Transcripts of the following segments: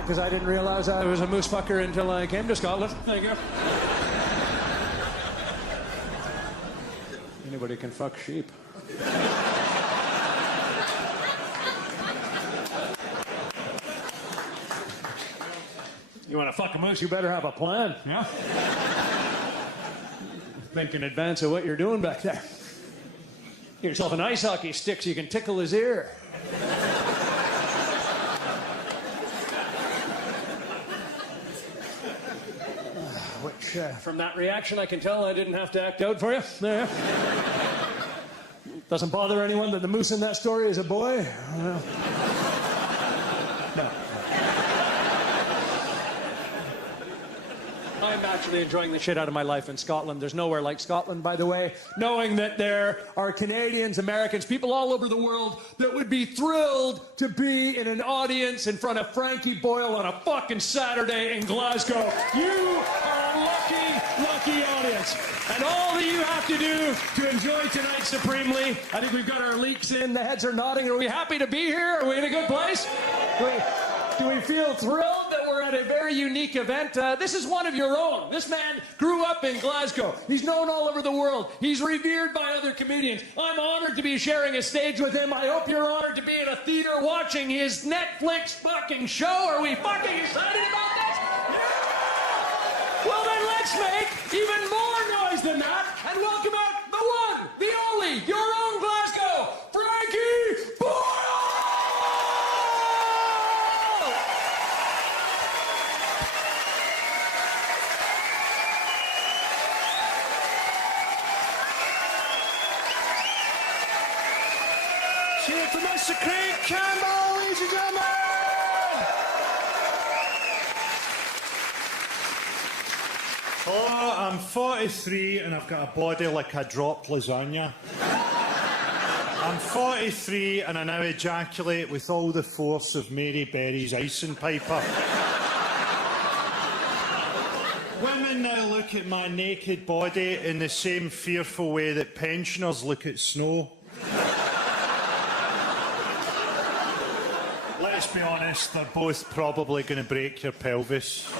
back because I didn't realize I was a moose fucker until I came to Scotland. Thank you. Anybody can fuck sheep. You want to fuck a moose, you better have a plan. Yeah? Think in advance of what you're doing back there. Get yourself an ice hockey stick so you can tickle his ear. Which, from that reaction, I can tell I didn't have to act out for you. There. Doesn't bother anyone that the moose in that story is a boy? No. I'm actually enjoying the shit out of my life in Scotland. There's nowhere like Scotland, by the way. Knowing that there are Canadians, Americans, people all over the world that would be thrilled to be in an audience in front of Frankie Boyle on a fucking Saturday in Glasgow. You are a lucky, lucky audience. And all that you have to do to enjoy tonight supremely, I think we've got our leaks in, the heads are nodding. Are we happy to be here? Are we in a good place? Do we feel thrilled that we're at a very unique event? This is one of your own. This man grew up in Glasgow. He's known all over the world. He's revered by other comedians. I'm honored to be sharing a stage with him. I hope you're honored to be in a theater watching his Netflix fucking show. Are we fucking excited about this? Yeah! Well, then let's make even more noise than that and welcome out the one, the only, your own Glasgow, Frankie Boyle! Cheer for Mr. Craig Campbell, ladies and gentlemen! Oh, I'm 43 and I've got a body like a dropped lasagna. I'm 43 and I now ejaculate with all the force of Mary Berry's icing piper. Women now look at my naked body in the same fearful way that pensioners look at snow. Let's be honest, they're both probably going to break your pelvis.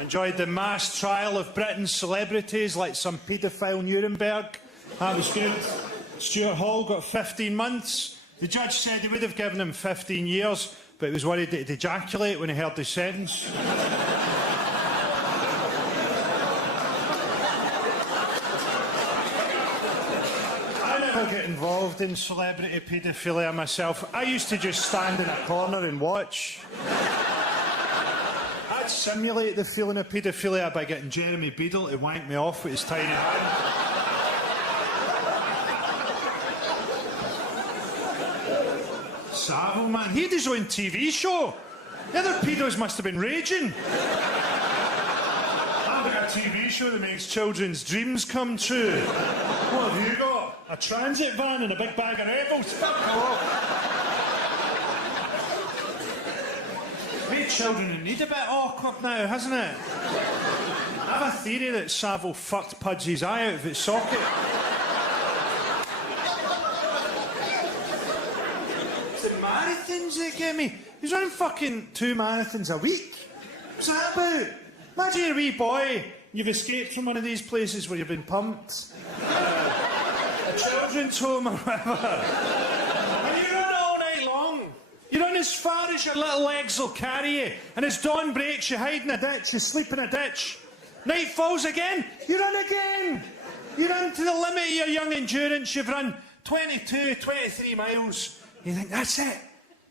Enjoyed the mass trial of Britain's celebrities like some paedophile Nuremberg. That was good. Stuart Hall got 15 months. The judge said he would have given him 15 years, but he was worried that he'd ejaculate when he heard the sentence. I never get involved in celebrity paedophilia myself. I used to just stand in a corner and watch. I'd simulate the feeling of paedophilia by getting Jeremy Beadle to wank me off with his tiny hand. Savile, man, he had his own TV show. The other pedos must have been raging. I've got a TV show that makes children's dreams come true. What have you got? A transit van and a big bag of rebels? Fuck off. Made children need a bit awkward now, hasn't it? I have a theory that Savile fucked Pudgy's eye out of its socket. It's the marathons that get me. He's running fucking 2 marathons a week. What's that about? Imagine you're a wee boy, you've escaped from one of these places where you've been pumped. A children's home or whatever. You run as far as your little legs will carry you, and as dawn breaks, you hide in a ditch, you sleep in a ditch. Night falls again, you run again. You run to the limit of your young endurance, you've run 22, 23 miles. You think, that's it,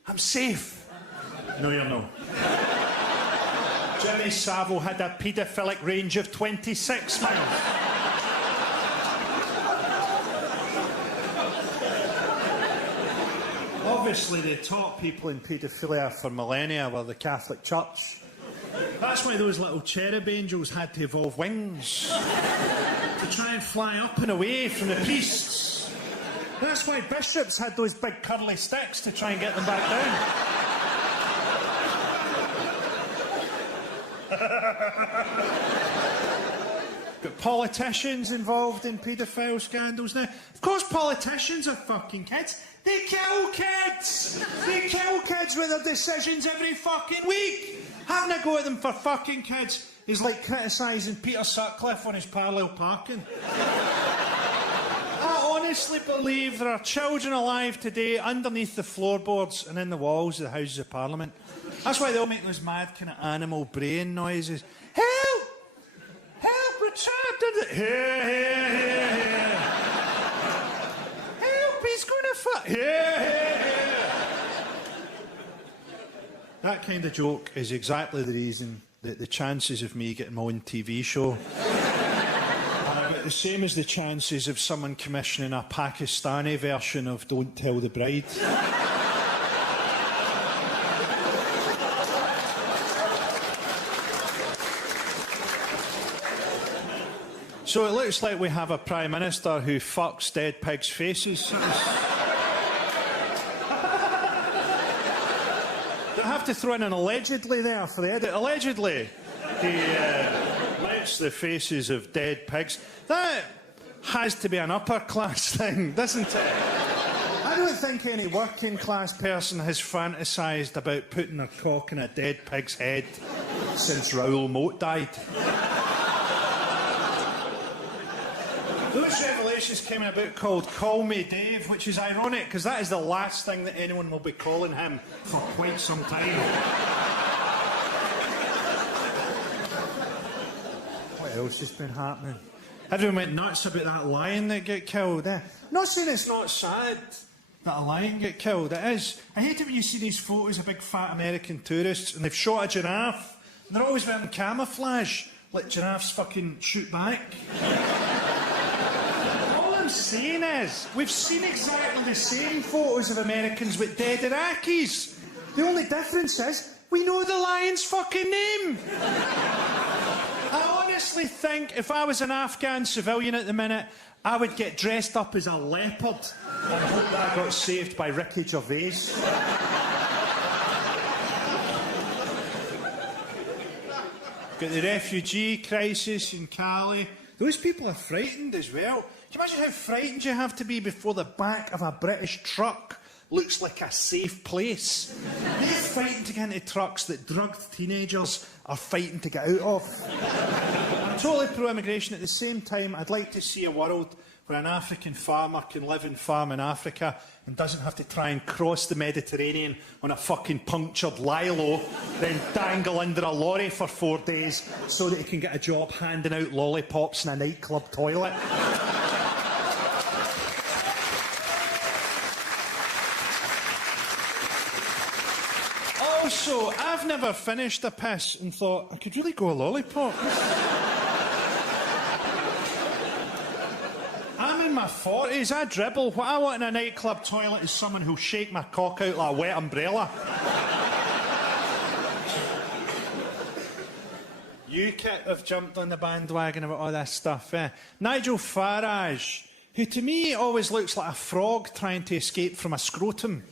I'm safe. No, you're not. Jimmy Savile had a paedophilic range of 26 miles. Obviously, the top people in paedophilia for millennia were the Catholic Church. That's why those little cherub angels had to evolve wings to try and fly up and away from the priests. That's why bishops had those big curly sticks to try and get them back down. Got politicians involved in paedophile scandals now. Of course, politicians are fucking kids. They kill kids! They kill kids with their decisions every fucking week! Having a go at them for fucking kids is like criticising Peter Sutcliffe on his parallel parking. I honestly believe there are children alive today underneath the floorboards and in the walls of the Houses of Parliament. That's why they all make those mad kind of animal brain noises. Help! Help, Richard! Here, here, here, here. Help, he's going to fuck. Here, here, here. That kind of joke is exactly the reason that the chances of me getting my own TV show are about the same as the chances of someone commissioning a Pakistani version of Don't Tell the Bride. So it looks like we have a Prime Minister who fucks dead pigs' faces. I have to throw in an allegedly there for the edit. Allegedly, he licks the faces of dead pigs. That has to be an upper class thing, doesn't it? I don't think any working class person has fantasised about putting their cock in a dead pig's head since Raoul Moat died. Those revelations came in a book called Call Me Dave, which is ironic because that is the last thing that anyone will be calling him for quite some time. What else has been happening? Everyone went nuts about that lion that got killed. I'm not saying it's not sad that a lion get killed. It is. I hate it when you see these photos of big fat American tourists and they've shot a giraffe and they're always wearing camouflage, like giraffes fucking shoot back. All I'm saying is, we've seen exactly the same photos of Americans with dead Iraqis. The only difference is, we know the lion's fucking name. I honestly think if I was an Afghan civilian at the minute, I would get dressed up as a leopard. I hope that got saved by Ricky Gervais. Got the refugee crisis in Cali. Those people are frightened as well. Can you imagine how frightened you have to be before the back of a British truck looks like a safe place? They're frightened to get into trucks that drugged teenagers are fighting to get out of. I'm totally pro-immigration. At the same time, I'd like to see a world where an African farmer can live and farm in Africa and doesn't have to try and cross the Mediterranean on a fucking punctured Lilo, then dangle under a lorry for 4 days so that he can get a job handing out lollipops in a nightclub toilet. Also, I've never finished a piss and thought, I could really go a lollipop. I'm in my 40s, I dribble. What I want in a nightclub toilet is someone who'll shake my cock out like a wet umbrella. UKIP have jumped on the bandwagon about all this stuff. Nigel Farage, who to me always looks like a frog trying to escape from a scrotum.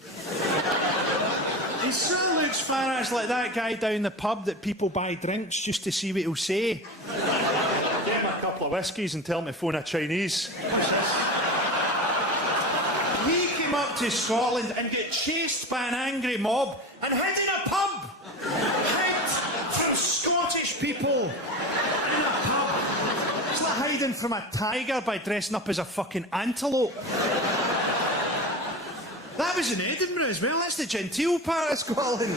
He sort of looks, Farage, like that guy down the pub that people buy drinks just to see what he'll say. Get him a couple of whiskies and tell him to phone a Chinese. He came up to Scotland and got chased by an angry mob and hid in a pub. Hid from Scottish people in a pub. It's like hiding from a tiger by dressing up as a fucking antelope. That was in Edinburgh as well. That's the genteel part of Scotland.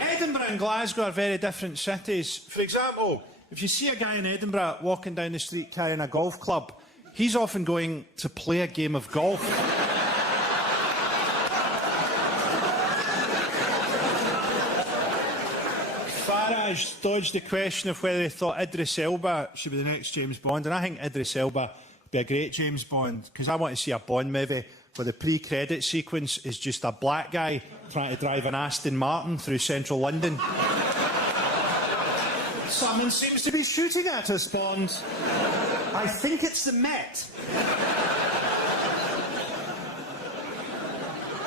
Edinburgh and Glasgow are very different cities. For example, if you see a guy in Edinburgh walking down the street carrying a golf club, he's often going to play a game of golf. Farage dodged the question of whether he thought Idris Elba should be the next James Bond, and I think Idris Elba would be a great James Bond, because I want to see a Bond movie where the pre-credit sequence is just a black guy trying to drive an Aston Martin through central London. Someone seems to be shooting at us, Bond. I think it's the Met.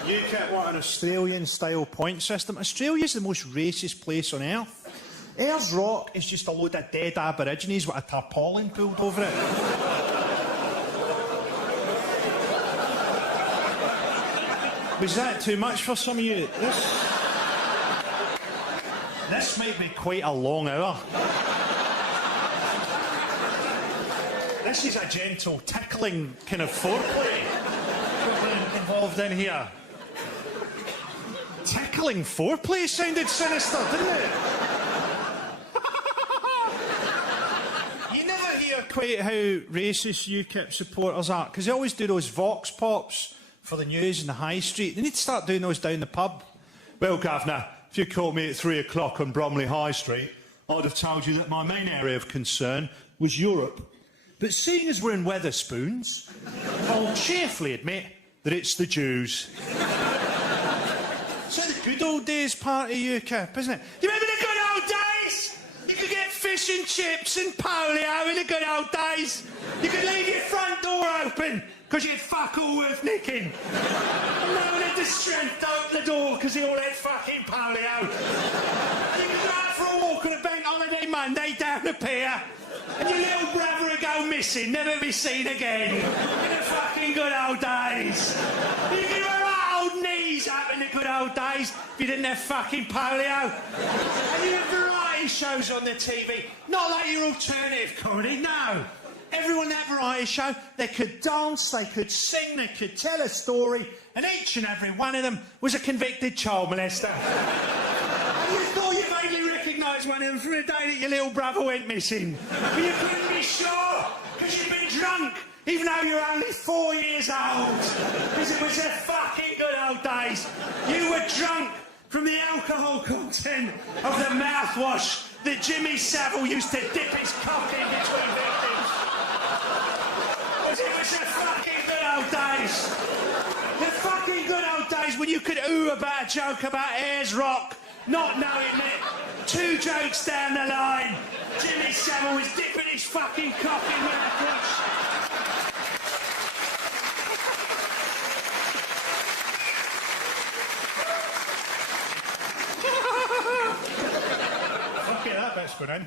UKIP want an Australian-style point system. Australia's the most racist place on earth. Ayers Rock is just a load of dead Aborigines with a tarpaulin pulled over it. Was that too much for some of you? This might be quite a long hour. This is a gentle, tickling kind of foreplay involved in here. Tickling foreplay sounded sinister, didn't it? You never hear quite how racist UKIP supporters are, because they always do those vox pops for the news in the high street. They need to start doing those down the pub. Well, Governor, if you caught me at 3 o'clock on Bromley High Street, I'd have told you that my main area of concern was Europe. But seeing as we're in Wetherspoons, I'll cheerfully admit that it's the Jews. It's like the good old days part of UKIP, isn't it? You remember the good old days? You could get fish and chips and polio in the good old days. You could leave your front door open because you'd fuck all worth nicking. And no one had the strength to open the door because they all had fucking polio. And you could go out for a walk on a bank holiday Monday down the pier. And your little brother would go missing, never be seen again. In the fucking good old days. You could wear old knees up in the good old days if you didn't have fucking polio. And you had variety shows on the TV. Not like your alternative comedy, no. Everyone in that variety show, they could dance, they could sing, they could tell a story, and each and every one of them was a convicted child molester. And you thought you vaguely recognised one of them from the day that your little brother went missing. But you couldn't be sure, because you'd been drunk, even though you were only 4 years old. Because it was the fucking good old days. You were drunk from the alcohol content of the mouthwash that Jimmy Savile used to dip his cock in between victims. It was the fucking good old days. The fucking good old days when you could ooh about a joke about Ayers Rock, not knowing it. 2 jokes down the line, Jimmy Savile was dipping his fucking cock in mouthwash. Fuck it, that bit's going in.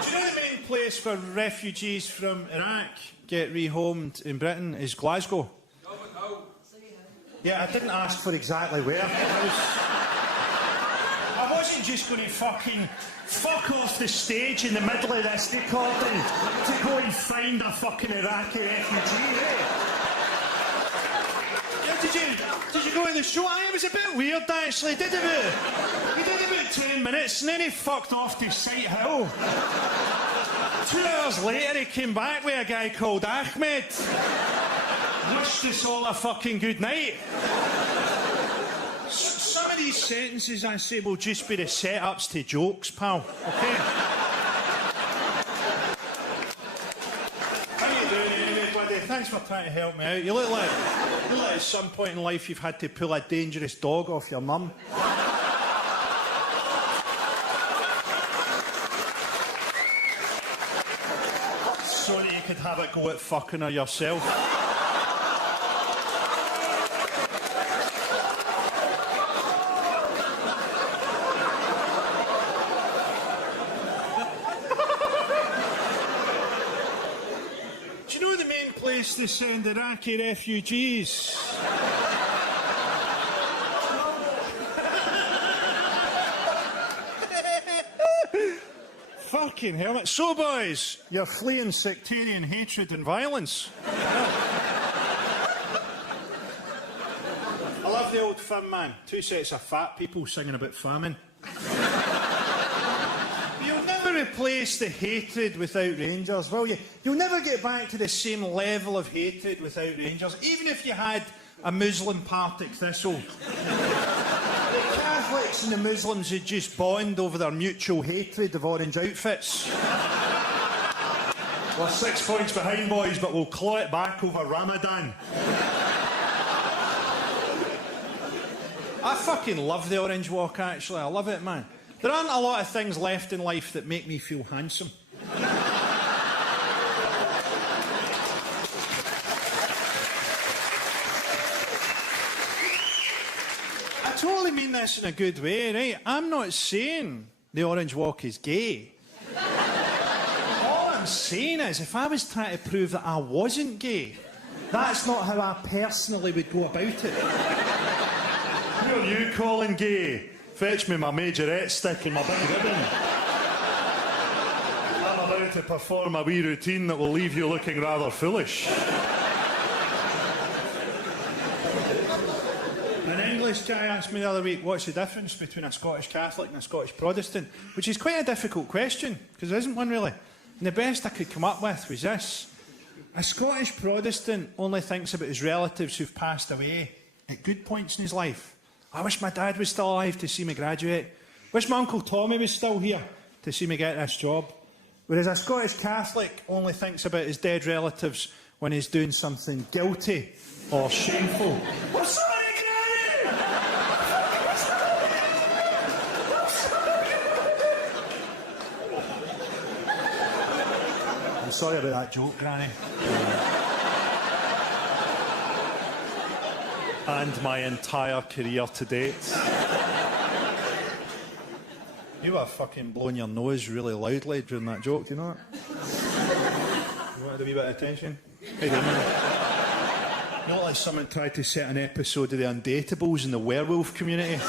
Do you know the main place where refugees from Iraq get rehomed in Britain is Glasgow? Yeah, I didn't ask for exactly where. I wasn't just going to fucking fuck off the stage in the middle of this recording to go and find a fucking Iraqi refugee, eh? Yeah, did you go to the show? It was a bit weird, actually. He did about 10 minutes and then he fucked off to Sight Hill. 2 hours later he came back with a guy called Ahmed. Wished us all a fucking good night. Some of these sentences I say will just be the setups to jokes, pal. Okay? How you doing anyway, buddy? Thanks for trying to help me out. You look like at some point in life you've had to pull a dangerous dog off your mum. So that you could have a go at fucking her yourself. To send Iraqi refugees. Fucking hell. So, boys, you're fleeing sectarian hatred and violence. I love the old film, man. 2 sets of fat people singing about famine. You'll never replace the hatred without Rangers, will you? You'll never get back to the same level of hatred without Rangers, even if you had a Muslim Partick Thistle. The Catholics and the Muslims would just bond over their mutual hatred of orange outfits. We're 6 points behind, boys, but we'll claw it back over Ramadan. I fucking love the Orange Walk, actually. I love it, man. There aren't a lot of things left in life that make me feel handsome. I totally mean this in a good way, right? I'm not saying the Orange Walk is gay. All I'm saying is, if I was trying to prove that I wasn't gay, That's not how I personally would go about it. Who are you calling gay? Fetch me my majorette stick and my big ribbon. I'm about to perform a wee routine that will leave you looking rather foolish. An English guy asked me the other week, what's the difference between a Scottish Catholic and a Scottish Protestant? Which is quite a difficult question, because there isn't one really. And the best I could come up with was this. A Scottish Protestant only thinks about his relatives who've passed away at good points in his life. I wish my dad was still alive to see me graduate. Wish my Uncle Tommy was still here to see me get this job. Whereas a Scottish Catholic only thinks about his dead relatives when he's doing something guilty or shameful. I'm sorry, Granny! I'm sorry about that joke, Granny. And my entire career to date. You were fucking blowing your nose really loudly during that joke, do you know it? You wanted a wee bit of attention? Hey, not like someone tried to set an episode of The Undateables in the werewolf community. Hey,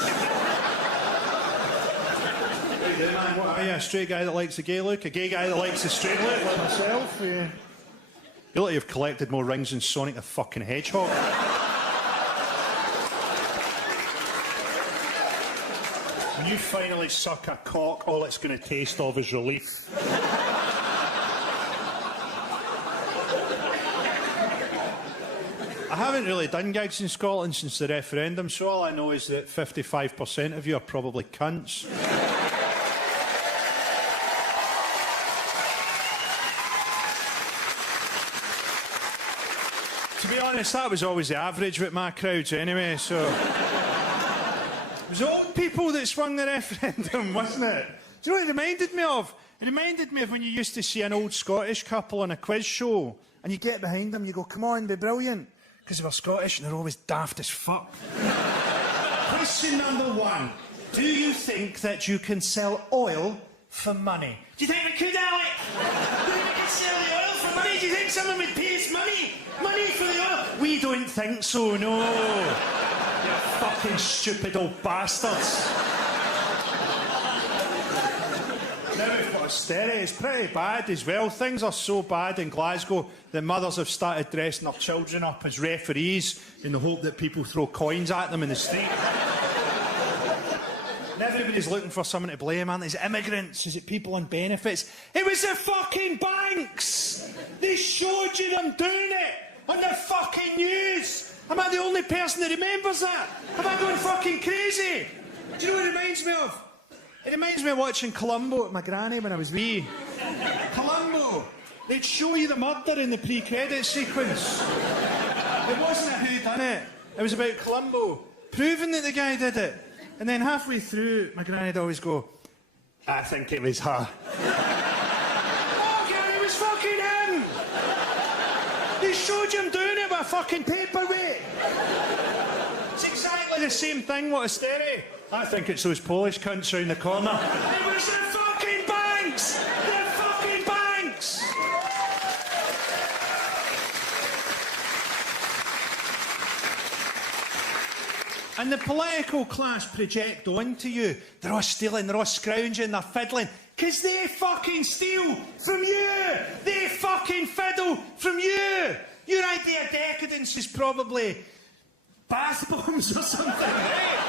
man, what are you? A straight guy that likes a gay look? A gay guy that likes a straight look like myself? Yeah. You look like you've collected more rings than Sonic the fucking Hedgehog. When you finally suck a cock, all it's going to taste of is relief. I haven't really done gigs in Scotland since the referendum, so all I know is that 55% of you are probably cunts. To be honest, that was always the average with my crowds anyway, so... It was old people that swung the referendum, wasn't it? Do you know what it reminded me of? It reminded me of when you used to see an old Scottish couple on a quiz show, and you get behind them, you go, come on, be brilliant. Because they were Scottish and they're always daft as fuck. Question number 1. Do you think that you can sell oil for money? Do you think we could, Alec? Do you think we could sell the oil for money? Do you think someone would pay us money? Money for the oil? We don't think so, no. You fucking stupid old bastards. Now we've got austerity. It's pretty bad as well. Things are so bad in Glasgow that mothers have started dressing their children up as referees in the hope that people throw coins at them in the street. And everybody's looking for someone to blame, aren't they? Is it immigrants? Is it people on benefits? It was the fucking banks! They showed you them doing it on the fucking news! Am I the only person that remembers that? Am I going fucking crazy? Do you know what it reminds me of? It reminds me of watching Columbo with my granny when I was wee. Columbo! They'd show you the murder in the pre-credit sequence. It wasn't a whodunit. It was about Columbo proving that the guy did it. And then halfway through, my granny'd always go, I think it was her. Oh, Granny, it was fucking him! They showed you him doing it with a fucking paperweight. It's exactly the same thing, what austerity. I think it's those Polish cunts round the corner. It was the fucking banks! The fucking banks! And the political class project onto you. They're all stealing, they're all scrounging, they're fiddling. Because they fucking steal from you! They fucking fiddle from you! Your idea of decadence is probably bath bombs or something, right?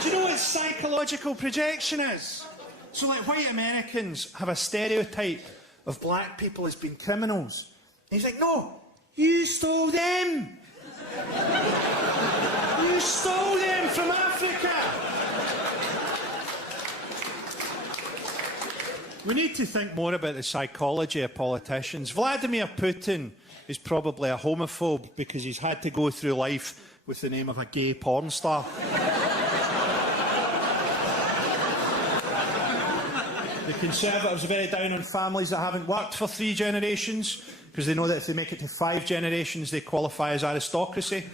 Do you know what psychological projection is? So, like, white Americans have a stereotype of black people as being criminals. And he's like, no, you stole them! You stole them from Africa! We need to think more about the psychology of politicians. Vladimir Putin is probably a homophobe because he's had to go through life with the name of a gay porn star. The Conservatives are very down on families that haven't worked for 3 generations because they know that if they make it to 5 generations, they qualify as aristocracy.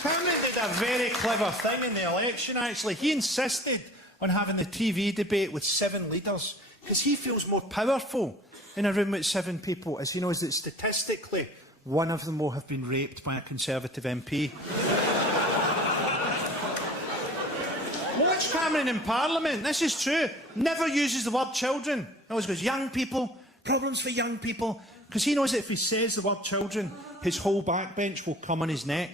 Cameron did a very clever thing in the election, actually. He insisted on having the TV debate with 7 leaders because he feels more powerful in a room with 7 people is he knows that statistically, one of them will have been raped by a Conservative MP. Watch Cameron in Parliament. This is true. Never uses the word children. He always goes, young people, problems for young people. Because he knows that if he says the word children, his whole backbench will come on his neck.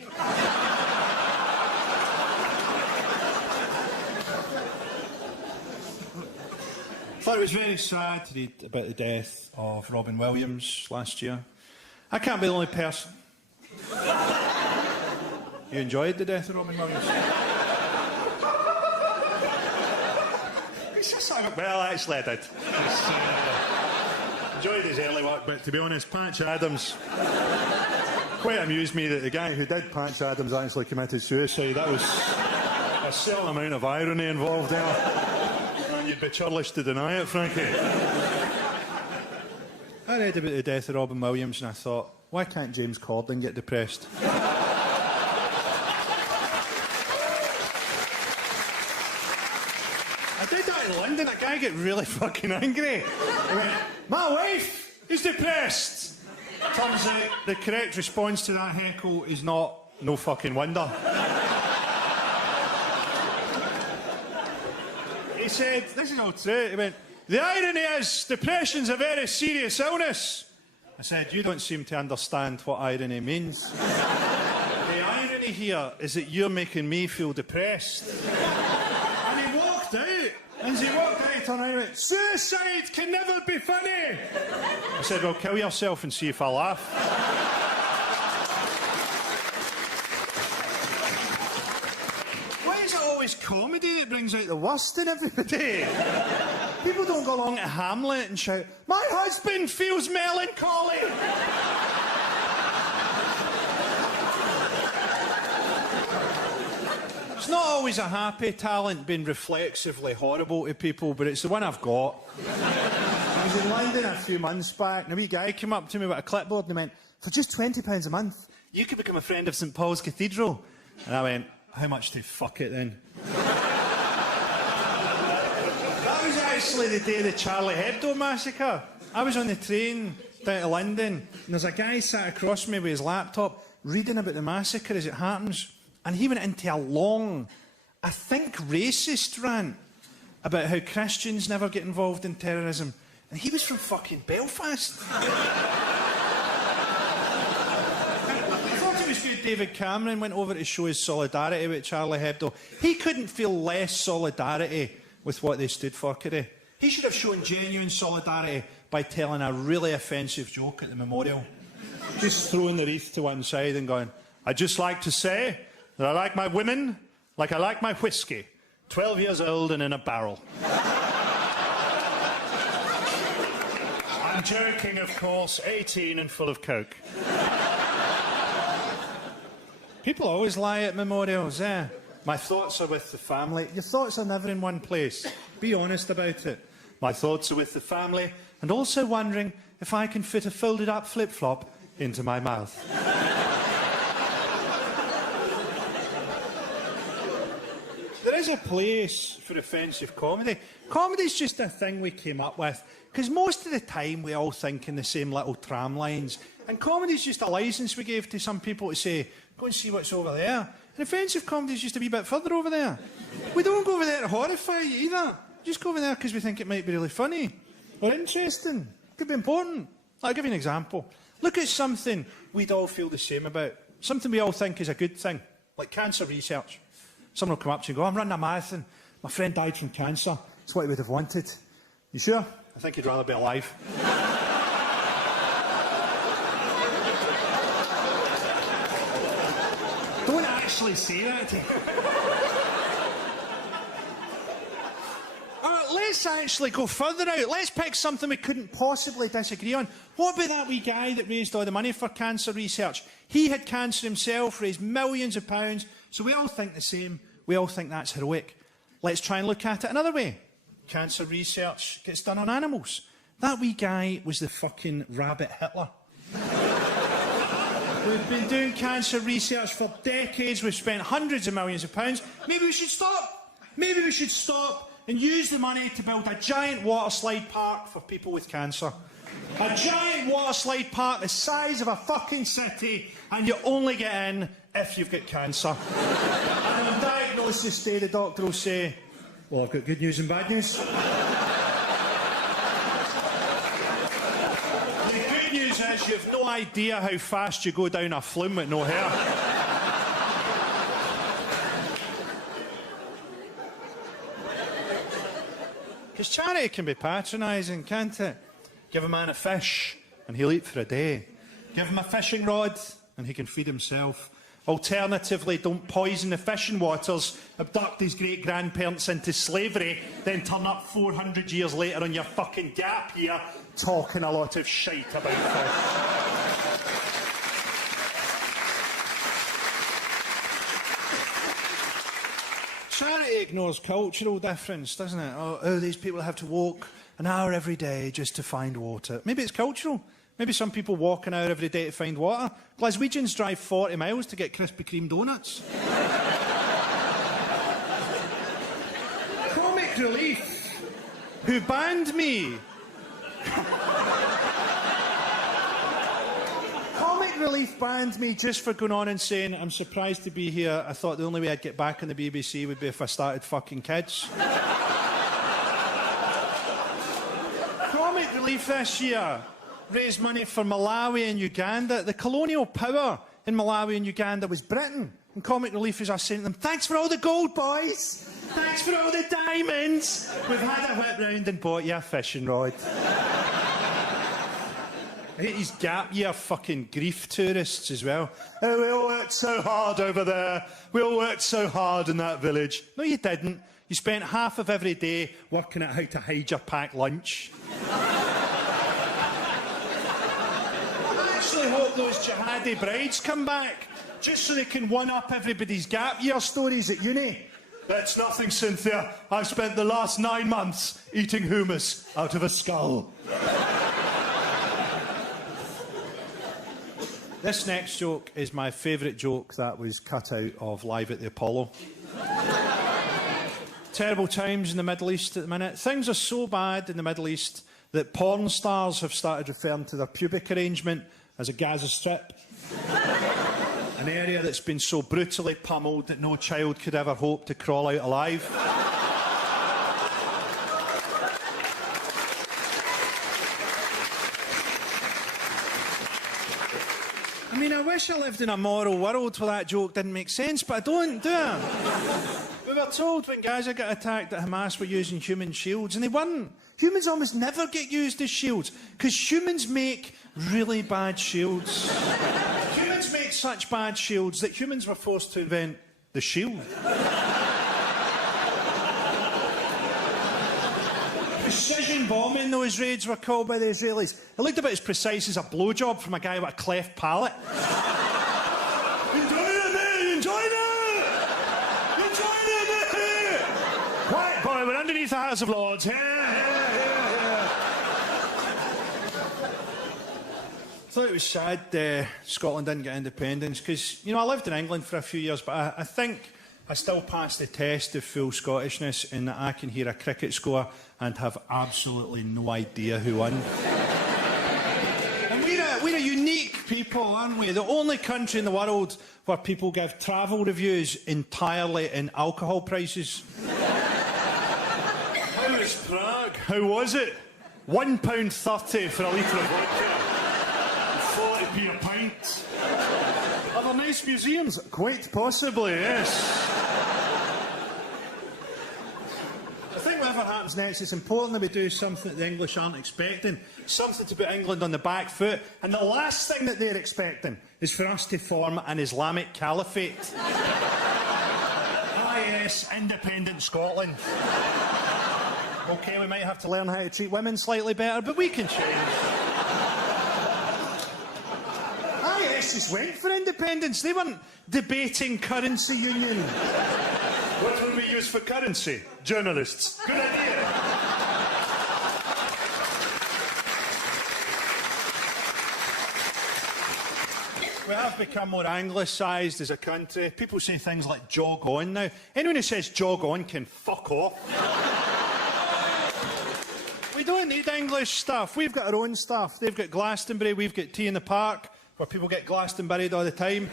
I thought it was very sad to read about the death of Robin Williams last year. I can't be the only person. You enjoyed the death of Robin Williams? It's just well, actually I did. Enjoyed his early work, but to be honest, Patch Adams quite amused me that the guy who did Patch Adams actually committed suicide. That was a certain amount of irony involved there. You'd be churlish to deny it, Frankie. I read about the death of Robin Williams and I thought, why can't James Corden get depressed? I did that in London. A guy got really fucking angry. He went, my wife is depressed. Turns out the correct response to that heckle is not, no fucking wonder. He said, this is all true, he went, the irony is, depression's a very serious illness. I said, you don't seem to understand what irony means. The irony here is that you're making me feel depressed. And he walked out. And as he walked out, he turned around and went, suicide can never be funny. I said, well, kill yourself and see if I laugh. Comedy that brings out the worst in everybody. People don't go along to Hamlet and shout, my husband feels melancholy. It's not always a happy talent being reflexively horrible to people, but it's the one I've got. I was in London a few months back and a wee guy came up to me with a clipboard and he went, for just £20 a month, you could become a friend of St Paul's Cathedral. And I went, how much to fuck it then? That was actually the day of the Charlie Hebdo massacre. I was on the train down to London and there's a guy sat across me with his laptop reading about the massacre as it happens, and he went into a long, I think racist rant about how Christians never get involved in terrorism, and he was from fucking Belfast. David Cameron went over to show his solidarity with Charlie Hebdo. He couldn't feel less solidarity with what they stood for, could he? He should have shown genuine solidarity by telling a really offensive joke at the memorial. Just throwing the wreath to one side and going, I'd just like to say that I like my women like I like my whiskey, 12 years old and in a barrel. I'm joking, of course, 18 and full of coke. People always lie at memorials, eh? My thoughts are with the family. Your thoughts are never in one place. Be honest about it. My thoughts are with the family, and also wondering if I can fit a folded-up flip-flop into my mouth. There is a place for offensive comedy. Comedy's just a thing we came up with, because most of the time we all think in the same little tram lines, and comedy's just a licence we gave to some people to say, go and see what's over there. And offensive comedy's just a wee bit further over there. We don't go over there to horrify you either. Just go over there because we think it might be really funny or interesting. Could be important. I'll give you an example. Look at something we'd all feel the same about. Something we all think is a good thing, like cancer research. Someone will come up to you and go, I'm running a marathon. My friend died from cancer. It's what he would have wanted. You sure? I think he'd rather be alive. Don't actually say that to him. Let's actually go further out. Let's pick something we couldn't possibly disagree on. What about that wee guy that raised all the money for cancer research? He had cancer himself, raised millions of pounds, so we all think the same. We all think that's heroic. Let's try and look at it another way. Cancer research gets done on animals. That wee guy was the fucking rabbit Hitler. We've been doing cancer research for decades. We've spent hundreds of millions of pounds. Maybe we should stop. Maybe we should stop and use the money to build a giant water slide park for people with cancer. A giant water slide park the size of a fucking city, and you only get in if you've got cancer. And on diagnosis day, the doctor will say, well, I've got good news and bad news. The good news is you've no idea how fast you go down a flume with no hair. Because charity can be patronising, can't it? Give a man a fish and he'll eat for a day. Give him a fishing rod and he can feed himself. Alternatively, don't poison the fishing waters, abduct his great-grandparents into slavery, then turn up 400 years later on your fucking gap year talking a lot of shite about fish. Charity ignores cultural difference, doesn't it? Oh, these people have to walk an hour every day just to find water. Maybe it's cultural. Maybe some people walk an hour every day to find water. Glaswegians drive 40 miles to get Krispy Kreme donuts. Comic Relief, who banned me. Comic Relief banned me just for going on and saying, I'm surprised to be here. I thought the only way I'd get back on the BBC would be if I started fucking kids. Comic Relief this year raised money for Malawi and Uganda. The colonial power in Malawi and Uganda was Britain. And Comic Relief is us saying to them, thanks for all the gold, boys. Thanks for all the diamonds. We've had a whip round and bought you a fishing rod. I hate these gap year fucking grief tourists as well. Oh, we all worked so hard over there. We all worked so hard in that village. No, you didn't. You spent half of every day working out how to hide your packed lunch. I actually hope those jihadi brides come back, just so they can one-up everybody's gap year stories at uni. That's nothing, Cynthia. I've spent the last 9 months eating hummus out of a skull. This next joke is my favourite joke that was cut out of Live at the Apollo. Terrible times in the Middle East at the minute. Things are so bad in the Middle East that porn stars have started referring to their pubic arrangement as a Gaza Strip. An area that's been so brutally pummeled that no child could ever hope to crawl out alive. I mean, I wish I lived in a moral world where that joke didn't make sense, but I don't, do I? We were told when Gaza got attacked that Hamas were using human shields, and they weren't. Humans almost never get used as shields, because humans make really bad shields. Humans make such bad shields that humans were forced to invent the shield. Precision bombing, those raids were called by the Israelis. It looked about as precise as a blowjob from a guy with a cleft palate. Enjoy it, mate! Enjoy it! Enjoy it, mate! Quiet, boy, we're underneath the House of Lords. Here, here, here, here. I thought it was sad Scotland didn't get independence, because, you know, I lived in England for a few years, but I think I still passed the test of full Scottishness in that I can hear a cricket score and have absolutely no idea who won. And we're a unique people, aren't we? The only country in the world where people give travel reviews entirely in alcohol prices. How was Prague? How was it? £1.30 for a litre of vodka. 40p a pint. Are there nice museums? Quite possibly, yes. I think whatever happens next, it's important that we do something that the English aren't expecting. Something to put England on the back foot. And the last thing that they're expecting is for us to form an Islamic caliphate. IS, independent Scotland. OK, we might have to learn how to treat women slightly better, but we can change. IS just went for independence. They weren't debating currency union. What will we use for currency? Journalists. Good idea. We have become more anglicised as a country. People say things like jog on now. Anyone who says jog on can fuck off. We don't need English stuff. We've got our own stuff. They've got Glastonbury, we've got Tea in the Park, where people get Glastonburied all the time.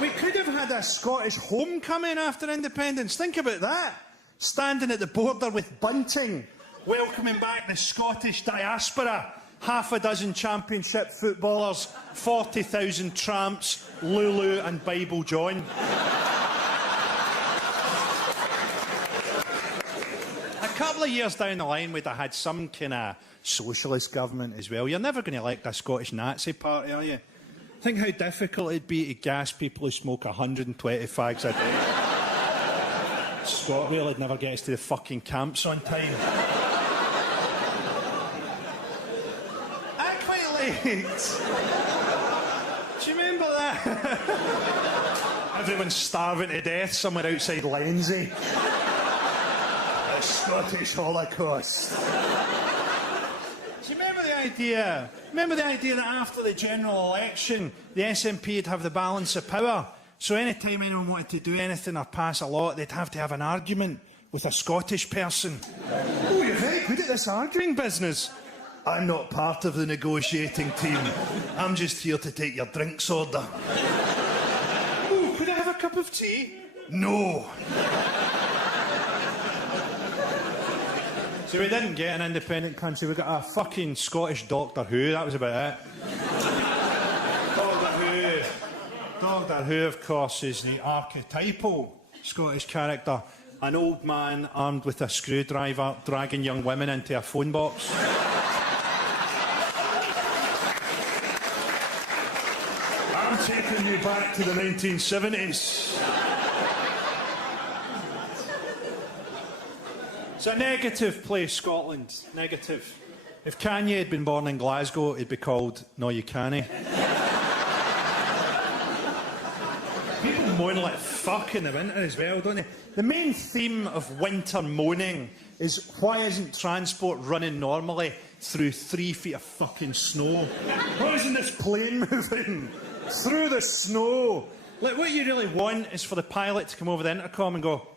We could have had a Scottish homecoming after independence. Think about that. Standing at the border with bunting, welcoming back the Scottish diaspora. Half a dozen championship footballers, 40,000 tramps, Lulu and Bible John. A couple of years down the line, we'd have had some kind of socialist government as well. You're never going to elect a Scottish Nazi party, are you? Think how difficult it'd be to gas people who smoke 120 fags a day. ScotRail would never get us to the fucking camps on time. I quite liked... Do you remember that? Everyone's starving to death somewhere outside Lenzie. The Scottish Holocaust. Do you remember the idea? Remember the idea that after the general election, the SNP would have the balance of power? So any time anyone wanted to do anything or pass a law, they'd have to have an argument with a Scottish person. Oh, you're very good at this arguing business. I'm not part of the negotiating team. I'm just here to take your drinks order. Oh, could I have a cup of tea? No. So we didn't get an independent country. We got a fucking Scottish Doctor Who. That was about it. Doctor Who. Doctor Who, of course, is the archetypal Scottish character. An old man armed with a screwdriver dragging young women into a phone box. I'm taking you back to the 1970s. It's a negative place, Scotland. Negative. If Kanye had been born in Glasgow, he'd be called No You Canny. People moan like fuck in the winter as well, don't they? The main theme of winter moaning is why isn't transport running normally through 3 feet of fucking snow? Why isn't this plane moving through the snow? Like, what you really want is for the pilot to come over the intercom and go,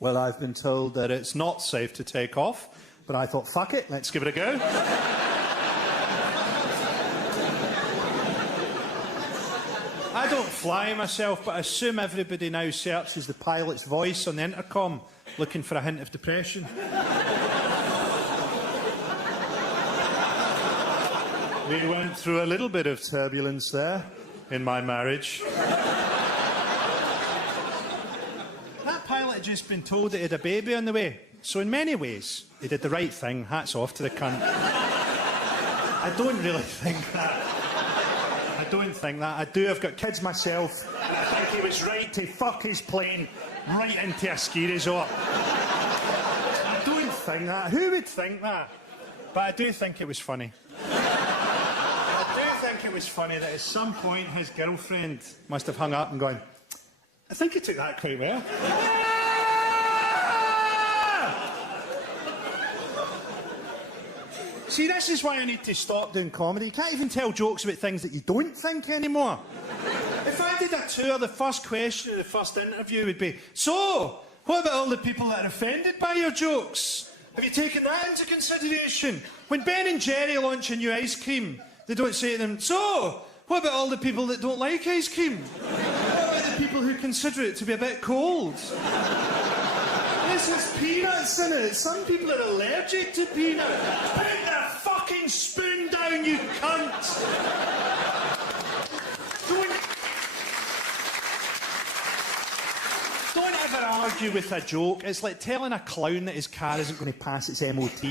well, I've been told that it's not safe to take off, but I thought, fuck it, let's give it a go. I don't fly myself, but I assume everybody now searches the pilot's voice on the intercom, looking for a hint of depression. We went through a little bit of turbulence there in my marriage. That pilot had just been told that he had a baby on the way. So in many ways, he did the right thing. Hats off to the cunt. I don't really think that. I don't think that. I do. I've got kids myself. And I think he was right to fuck his plane right into a ski resort. I don't think that. Who would think that? But I do think it was funny. I do think it was funny that at some point his girlfriend must have hung up and gone, I think he took that quite well. See, this is why I need to stop doing comedy. You can't even tell jokes about things that you don't think anymore. If I did a tour, the first question of the first interview would be, so, what about all the people that are offended by your jokes? Have you taken that into consideration? When Ben and Jerry launch a new ice cream, they don't say to them, so, what about all the people that don't like ice cream? What about the people who consider it to be a bit cold? This has peanuts in it. Some people are allergic to peanuts. Put the fucking spoon down, you cunt! Don't ever argue with a joke. It's like telling a clown that his car isn't going to pass its MOT.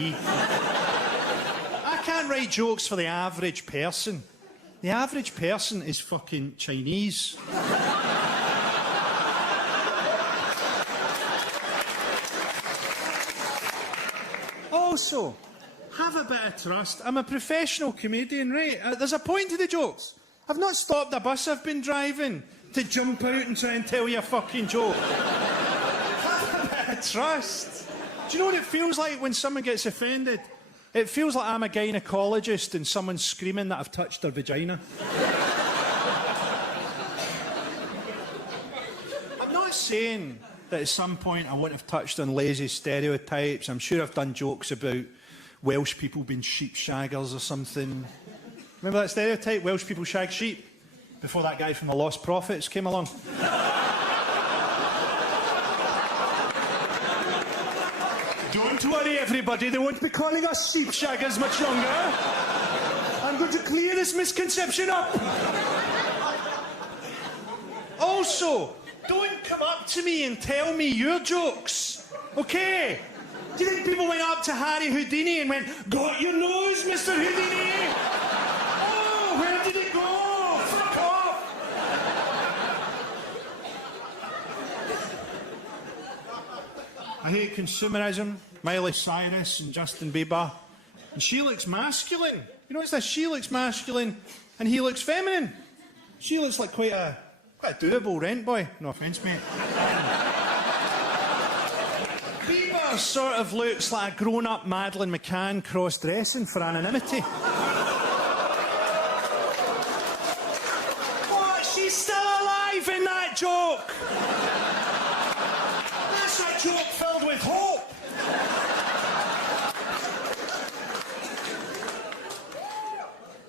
I can't write jokes for the average person. The average person is fucking Chinese. Also, have a bit of trust. I'm a professional comedian, right? There's a point to the jokes. I've not stopped a bus I've been driving to jump out and try and tell you a fucking joke. Have a bit of trust. Do you know what it feels like when someone gets offended? It feels like I'm a gynaecologist and someone's screaming that I've touched their vagina. I'm not saying that at some point I wouldn't have touched on lazy stereotypes. I'm sure I've done jokes about Welsh people being sheep shaggers or something. Remember that stereotype? Welsh people shag sheep? Before that guy from the Lost Prophets came along. Don't worry, everybody. They won't be calling us sheep shaggers much longer. I'm going to clear this misconception up. Also, don't come up to me and tell me your jokes, okay? Do you think people went up to Harry Houdini and went, "Got your nose, Mr. Houdini"? Oh, where did it go? Fuck off! I hate consumerism. Miley Cyrus and Justin Bieber. And she looks masculine. You notice that? She looks masculine and he looks feminine. She looks like quite a doable rent boy. No offence, mate. Bieber sort of looks like a grown-up Madeleine McCann cross-dressing for anonymity. What? She's still alive in that joke! That's a joke filled with hope!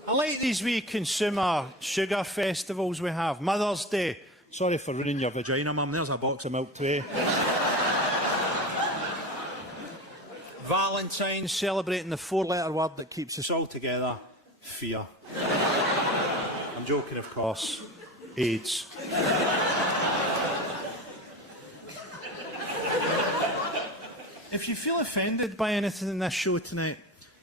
I like these wee consumer sugar festivals we have. Mother's Day. Sorry for ruining your vagina, Mum. There's a box of milk tray. Valentine's, celebrating the four-letter word that keeps us all together. Fear. I'm joking, of course. AIDS. If you feel offended by anything in this show tonight,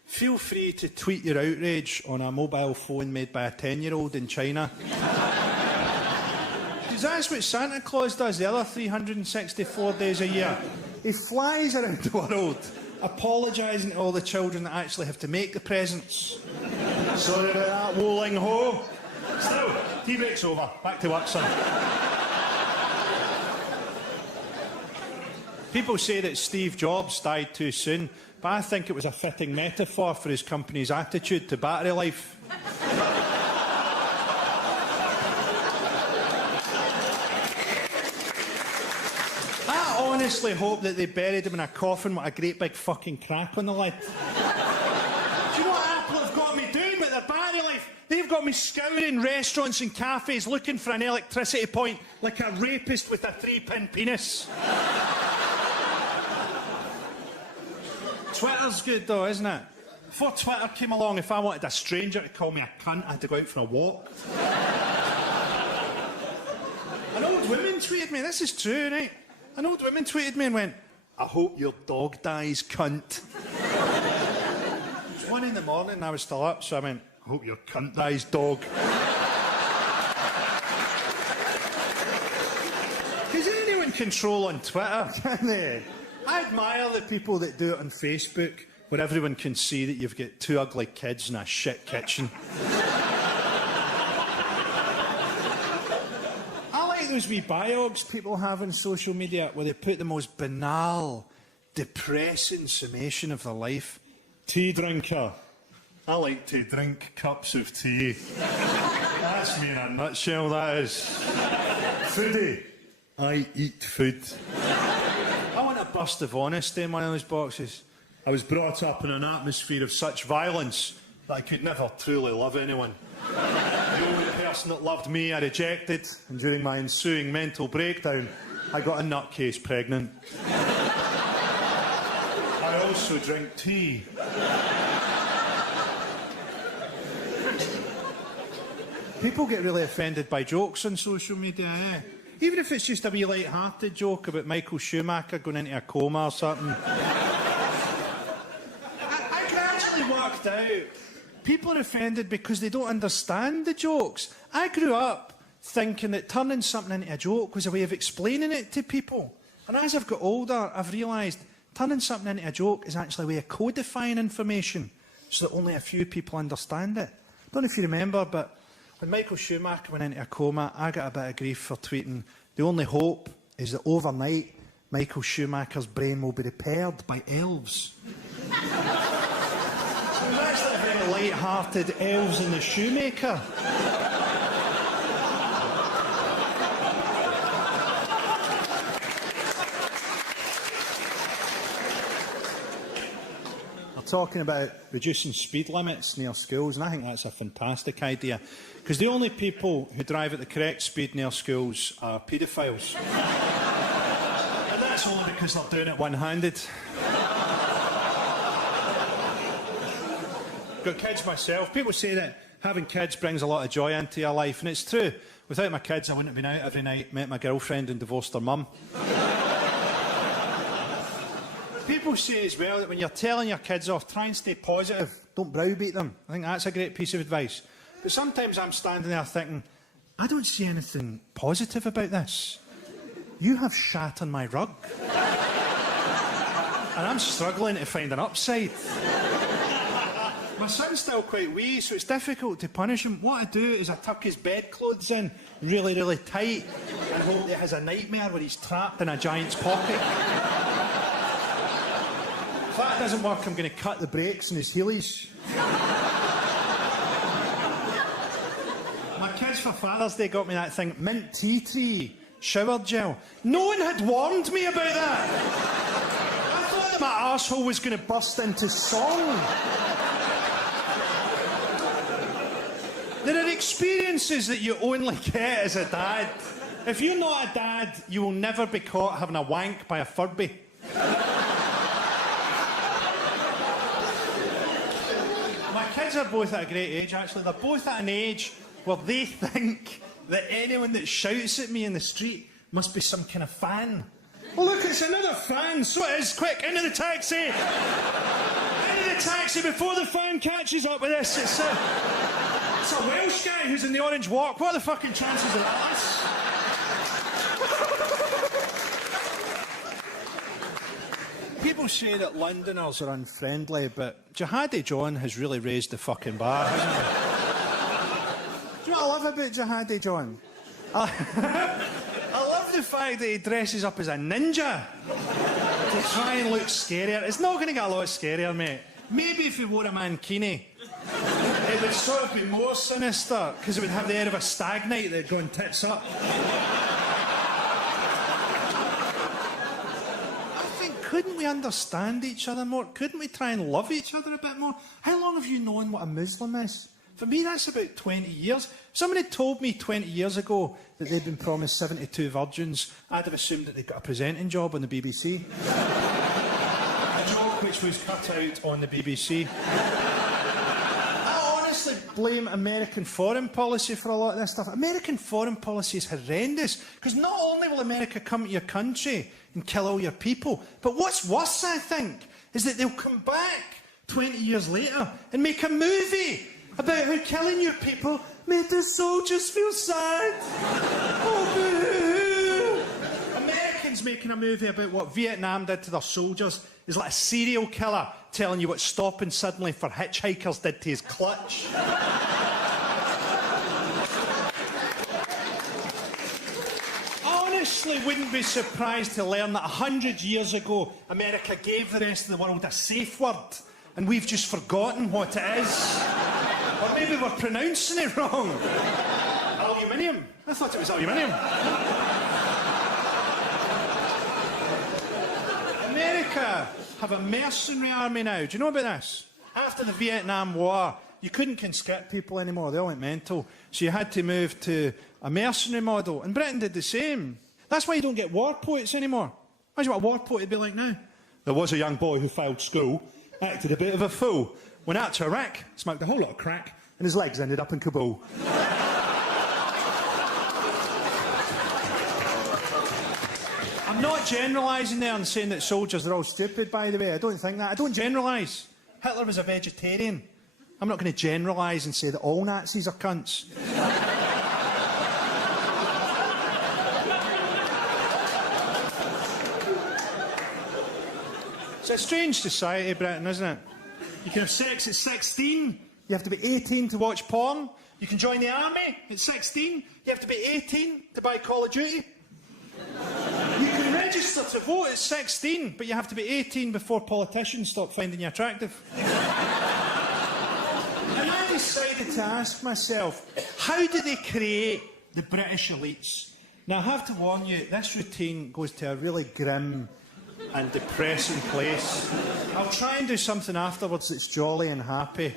feel free to tweet your outrage on a mobile phone made by a 10-year-old in China. Because that's what Santa Claus does the other 364 days a year. He flies around the world, apologising to all the children that actually have to make the presents. Sorry about that, Woling Ho. Still, tea break's over. Back to work, son. People say that Steve Jobs died too soon, but I think it was a fitting metaphor for his company's attitude to battery life. I honestly hope that they buried him in a coffin with a great big fucking crack on the lid. Do you know what Apple have got me doing with their battery life? They've got me scouring restaurants and cafes looking for an electricity point like a rapist with a 3-pin penis. Twitter's good though, isn't it? Before Twitter came along, if I wanted a stranger to call me a cunt, I had to go out for a walk. An old woman tweeted me, this is true, right? An old woman tweeted me and went, "I hope your dog dies, cunt." It was 1 in the morning and I was still up, so I went, "I hope your cunt dies, dog." Does anyone control on Twitter, can they? I admire the people that do it on Facebook, where everyone can see that you've got 2 ugly kids in a shit kitchen. I like those wee biogs people have on social media, where they put the most banal, depressing summation of their life. Tea drinker. I like to drink cups of tea. That's me in a nutshell, that is. Foodie. I eat food. I want a burst of honesty in one of those boxes. I was brought up in an atmosphere of such violence that I could never truly love anyone. The only person that loved me I rejected, and during my ensuing mental breakdown, I got a nutcase pregnant. I also drink tea. People get really offended by jokes on social media, eh? Even if it's just a wee light-hearted joke about Michael Schumacher going into a coma or something. I can actually work out. People are offended because they don't understand the jokes. I grew up thinking that turning something into a joke was a way of explaining it to people. And as I've got older, I've realised turning something into a joke is actually a way of codifying information so that only a few people understand it. I don't know if you remember, but when Michael Schumacher went into a coma, I got a bit of grief for tweeting, "The only hope is that overnight, Michael Schumacher's brain will be repaired by elves." So it was actually a very light-hearted Elves and the Shoemaker. talking about reducing speed limits near schools, and I think that's a fantastic idea, because the only people who drive at the correct speed near schools are paedophiles. And that's only because they're doing it one-handed. Got kids myself. People say that having kids brings a lot of joy into your life, and it's true. Without my kids, I wouldn't have been out every night, met my girlfriend and divorced her mum. People say as well that when you're telling your kids off, try and stay positive. Don't browbeat them. I think that's a great piece of advice. But sometimes I'm standing there thinking, I don't see anything positive about this. You have shat on my rug. And I'm struggling to find an upside. My son's still quite wee, so it's difficult to punish him. What I do is I tuck his bedclothes in really, really tight and hope that he has a nightmare where he's trapped in a giant's pocket. If that doesn't work, I'm going to cut the brakes on his heelys. My kids for Father's Day got me that thing, mint tea tree shower gel. No one had warned me about that. I thought that my arsehole was going to burst into song. There are experiences that you only get as a dad. If you're not a dad, you will never be caught having a wank by a Furby. My kids are both at a great age, actually. They're both at an age where they think that anyone that shouts at me in the street must be some kind of fan. Oh, look, it's another fan. So it is. Quick, into the taxi. Into the taxi before the fan catches up with this. It's a Welsh guy who's in the Orange Walk. What are the fucking chances of that? People say that Londoners are unfriendly, but Jihadi John has really raised the fucking bar, hasn't he? Do you know what I love about Jihadi John? I love the fact that he dresses up as a ninja to try and look scarier. It's not going to get a lot scarier, mate. Maybe if he wore a mankini, it would sort of be more sinister, because it would have the air of a stag night that had gone tits up. Couldn't we understand each other more? Couldn't we try and love each other a bit more? How long have you known what a Muslim is? For me, that's about 20 years. If somebody told me 20 years ago that they'd been promised 72 virgins, I'd have assumed that they'd got a presenting job on the BBC. A joke which was cut out on the BBC. I honestly blame American foreign policy for a lot of this stuff. American foreign policy is horrendous, because not only will America come to your country and kill all your people, but what's worse, I think, is that they'll come back 20 years later and make a movie about how killing your people made the soldiers feel sad. Oh, boo-hoo. Americans making a movie about what Vietnam did to their soldiers is like a serial killer telling you what stopping suddenly for hitchhikers did to his clutch. Honestly, wouldn't be surprised to learn that 100 years ago, America gave the rest of the world a safe word, and we've just forgotten what it is. Or maybe we're pronouncing it wrong. Aluminium. I thought it was aluminium. America have a mercenary army now. Do you know about this? After the Vietnam War, you couldn't conscript people anymore. They all went mental. So you had to move to a mercenary model. And Britain did the same. That's why you don't get war poets anymore. Imagine what a war poet would be like now. There was a young boy who failed school, acted a bit of a fool, went out to Iraq, smoked a whole lot of crack, and his legs ended up in Kabul. I'm not generalising there and saying that soldiers are all stupid, by the way. I don't think that. I don't generalise. Hitler was a vegetarian. I'm not going to generalise and say that all Nazis are cunts. It's a strange society, Britain, isn't it? You can have sex at 16. You have to be 18 to watch porn. You can join the army at 16. You have to be 18 to buy Call of Duty. You can register to vote at 16, but you have to be 18 before politicians stop finding you attractive. And I decided to ask myself, how do they create the British elites? Now, I have to warn you, this routine goes to a really grim and depressing place. I'll try and do something afterwards that's jolly and happy.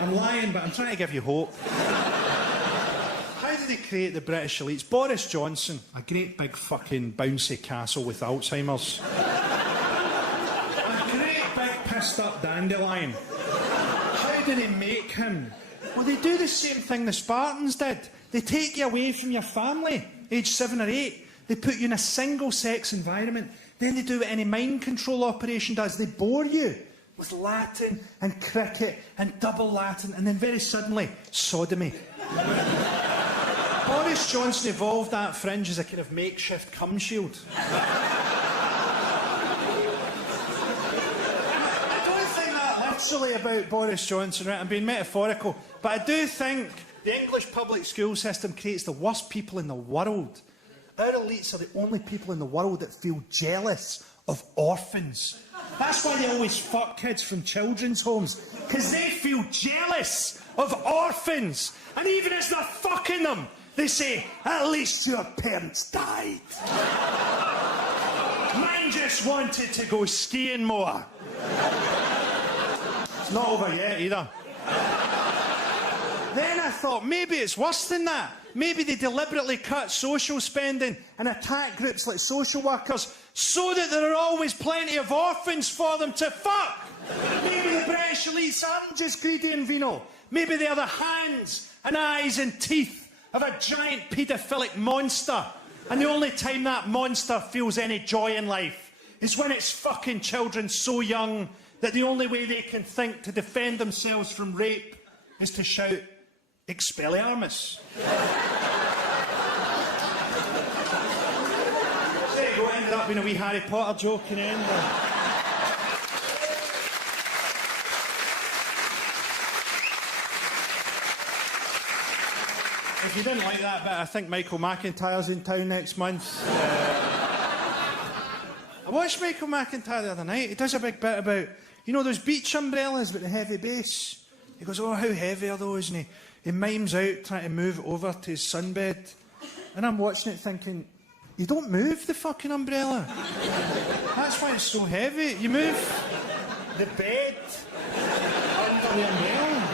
I'm lying, but I'm trying to give you hope. How did they create the British elites? Boris Johnson, a great big fucking bouncy castle with Alzheimer's. A great big pissed up dandelion. How do they make him? Well, they do the same thing the Spartans did. They take you away from your family, age 7 or 8. They put you in a single-sex environment. Then they do what any mind control operation does. They bore you with Latin and cricket and double Latin, and then very suddenly, sodomy. Boris Johnson evolved that fringe as a kind of makeshift cum shield. I don't think that literally about Boris Johnson, right? I'm being metaphorical. But I do think the English public school system creates the worst people in the world. Our elites are the only people in the world that feel jealous of orphans. That's why they always fuck kids from children's homes, because they feel jealous of orphans. And even as they're fucking them, they say, at least your parents died. Mine just wanted to go skiing more. It's not over yet either. Then I thought, maybe it's worse than that. Maybe they deliberately cut social spending and attack groups like social workers so that there are always plenty of orphans for them to fuck. Maybe the British elites aren't just greedy and venal. Maybe they are the hands and eyes and teeth of a giant paedophilic monster. And the only time that monster feels any joy in life is when it's fucking children so young that the only way they can think to defend themselves from rape is to shout, Expelliarmus. There you go, ended up being a wee Harry Potter joke in the end. If you didn't like that bit, I think Michael McIntyre's in town next month. I watched Michael McIntyre the other night. He does a big bit about, you know, those beach umbrellas with the heavy base. He goes, oh, how heavy are those? And he mimes out trying to move it over to his sunbed. And I'm watching it thinking, you don't move the fucking umbrella. That's why it's so heavy. You move the bed under the umbrella.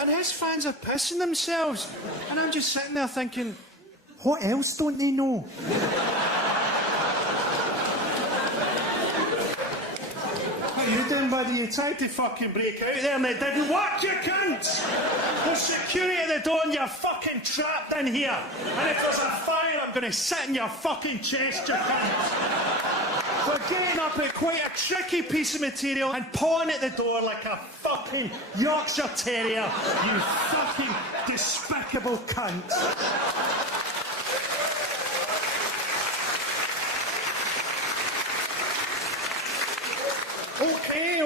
And his fans are pissing themselves. And I'm just sitting there thinking, what else don't they know? What are you doing, buddy? You tried to fucking break out there and it didn't work, you cunt! There's security at the door and you're fucking trapped in here. And if there's a fire, I'm going to sit in your fucking chest, you cunt! We're getting up at quite a tricky piece of material and pawing at the door like a fucking Yorkshire Terrier, you fucking despicable cunt!